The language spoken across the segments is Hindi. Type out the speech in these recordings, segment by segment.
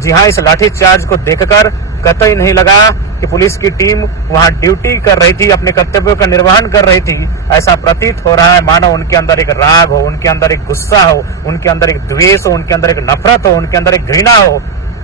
जी हाँ, इस लाठीचार्ज को देखकर कतई नहीं लगा कि पुलिस की टीम वहां ड्यूटी कर रही थी, अपने कर्तव्यों का निर्वहन कर रही थी। ऐसा प्रतीत हो रहा है मानो उनके अंदर एक राग हो, उनके अंदर एक गुस्सा हो, उनके अंदर एक द्वेष हो, उनके अंदर एक नफरत हो, उनके अंदर एक घृणा हो।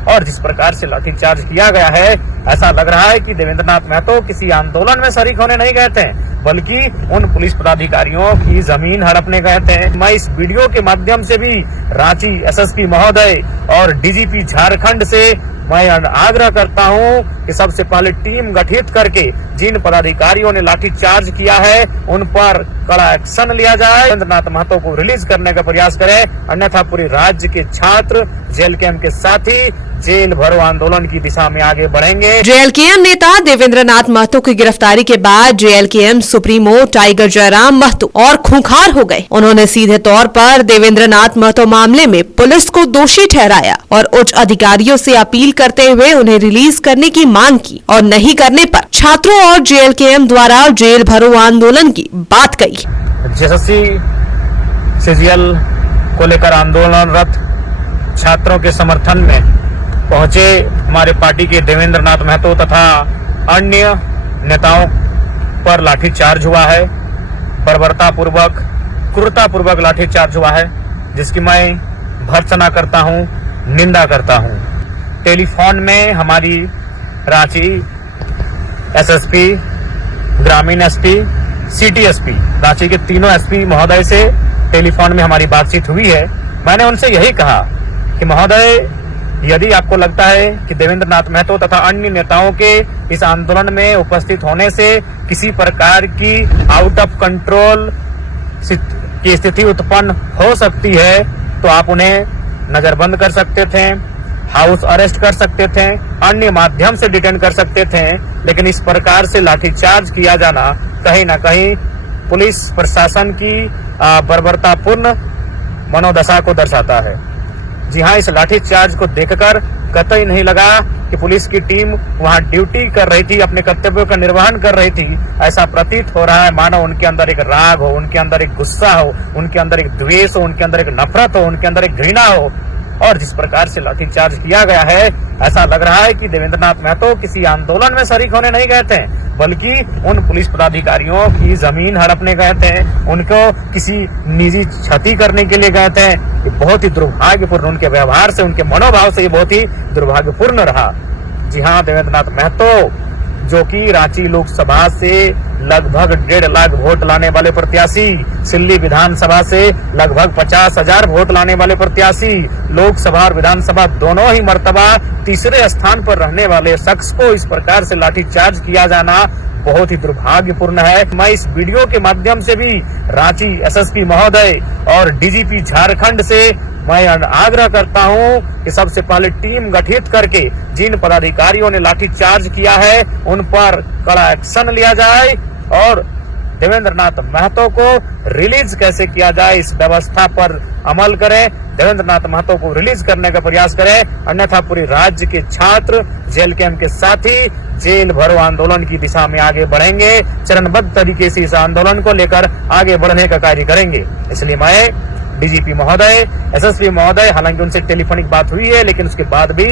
और जिस प्रकार से लाठीचार्ज किया गया है, ऐसा लग रहा है कि देवेंद्रनाथ महतो किसी आंदोलन में शरीक होने नहीं गए थे, बल्कि उन पुलिस पदाधिकारियों की जमीन हड़पने गए थे। मैं इस वीडियो के माध्यम से भी रांची एसएसपी महोदय और डीजीपी झारखंड से मैं आग्रह करता हूं कि सबसे पहले टीम गठित करके जिन पदाधिकारियों ने लाठीचार्ज किया है उन पर कड़ा एक्शन लिया जाए, देवेंद्रनाथ महतो को रिलीज करने का प्रयास करें, अन्यथा पूरे राज्य के छात्र जेल कैंप के साथी जेल भरो आंदोलन की दिशा में आगे बढ़ेंगे। जेएलकेएम नेता देवेंद्रनाथ महतो की गिरफ्तारी के बाद JLKM supremo Tiger Jairam Mahato और खूंखार हो गए। उन्होंने सीधे तौर पर देवेंद्रनाथ महतो मामले में पुलिस को दोषी ठहराया और उच्च अधिकारियों से अपील करते हुए उन्हें रिलीज करने की मांग की और नहीं करने पर छात्रों और जेएलकेएम द्वारा जेल भरो आंदोलन की बात कही। जेएसएससी सीजीएल को लेकर आंदोलनरत छात्रों के समर्थन में पहुंचे हमारे पार्टी के देवेंद्रनाथ महतो तथा अन्य नेताओं पर लाठीचार्ज हुआ है, बर्बरतापूर्वक क्रूरतापूर्वक लाठीचार्ज हुआ है, जिसकी मैं भर्त्सना करता हूं, निंदा करता हूं। टेलीफोन में हमारी रांची एसएसपी, ग्रामीण एसपी, सिटी एसपी, रांची के तीनों एसपी महोदय से टेलीफोन में हमारी बातचीत हुई है। मैंने उनसे यही कहा कि महोदय, यदि आपको लगता है कि देवेंद्रनाथ महतो तथा अन्य नेताओं के इस आंदोलन में उपस्थित होने से किसी प्रकार की आउट ऑफ कंट्रोल की स्थिति उत्पन्न हो सकती है, तो आप उन्हें नजरबंद कर सकते थे, हाउस अरेस्ट कर सकते थे, अन्य माध्यम से डिटेन कर सकते थे। लेकिन इस प्रकार से लाठीचार्ज किया जाना कहीं न कहीं पुलिस प्रशासन की बर्बरतापूर्ण मनोदशा को दर्शाता है। जी हाँ, इस लाठीचार्ज को देखकर कतई नहीं लगा कि पुलिस की टीम वहां ड्यूटी कर रही थी, अपने कर्तव्यों का निर्वहन कर रही थी। ऐसा प्रतीत हो रहा है मानो उनके अंदर एक राग हो, उनके अंदर एक गुस्सा हो, उनके अंदर एक द्वेष हो, उनके अंदर एक नफरत हो, उनके अंदर एक घृणा हो। और जिस प्रकार से लाठीचार्ज किया गया है, ऐसा लग रहा है कि देवेंद्रनाथ महतो किसी आंदोलन में शरीक होने नहीं गए थे, बल्कि उन पुलिस पदाधिकारियों की जमीन हड़पने गए थे, उनको किसी निजी क्षति करने के लिए गए थे। ये बहुत ही दुर्भाग्यपूर्ण, उनके व्यवहार से, उनके मनोभाव से ये बहुत ही दुर्भाग्यपूर्ण रहा। जी हाँ, देवेंद्रनाथ महतो जो कि रांची लोकसभा से लगभग 1.5 लाख वोट लाने वाले प्रत्याशी, सिल्ली विधानसभा से लगभग 50,000 वोट लाने वाले प्रत्याशी, लोकसभा और विधानसभा दोनों ही मर्तबा तीसरे स्थान पर रहने वाले शख्स को इस प्रकार से लाठीचार्ज किया जाना बहुत ही दुर्भाग्यपूर्ण है। मैं इस वीडियो के माध्यम से भी रांची एसएसपी महोदय और डीजीपी झारखंड से मैं आग्रह करता हूं कि सबसे पहले टीम गठित करके जिन पदाधिकारियों ने लाठीचार्ज किया है उन पर कड़ा एक्शन लिया जाए और देवेंद्रनाथ महतो को रिलीज कैसे किया जाए इस व्यवस्था पर अमल करें, देवेंद्रनाथ महतो को रिलीज करने का प्रयास करें, अन्यथा पूरे राज्य के छात्र जेल कैंप के साथी जेल भरो आंदोलन की दिशा में आगे बढ़ेंगे, चरणबद्ध तरीके से इस आंदोलन को लेकर आगे बढ़ने का कार्य करेंगे। इसलिए मैं डीजीपी महोदय, एसएसपी महोदय, हालांकि उनसे टेलीफोनिक बात हुई है, लेकिन उसके बाद भी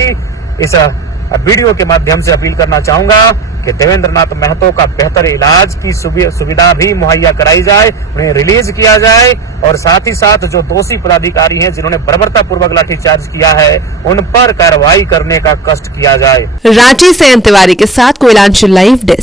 इस वीडियो के माध्यम से अपील करना चाहूंगा कि देवेंद्रनाथ महतो का बेहतर इलाज की सुविधा भी मुहैया कराई जाए, उन्हें रिलीज किया जाए और साथ ही साथ जो दोषी पदाधिकारी हैं जिन्होंने बर्बरतापूर्वक लाठीचार्ज किया है उन पर कार्रवाई करने का कष्ट किया जाए। रांची से तिवारी के साथ कोयलांचल लाइव डेस्क।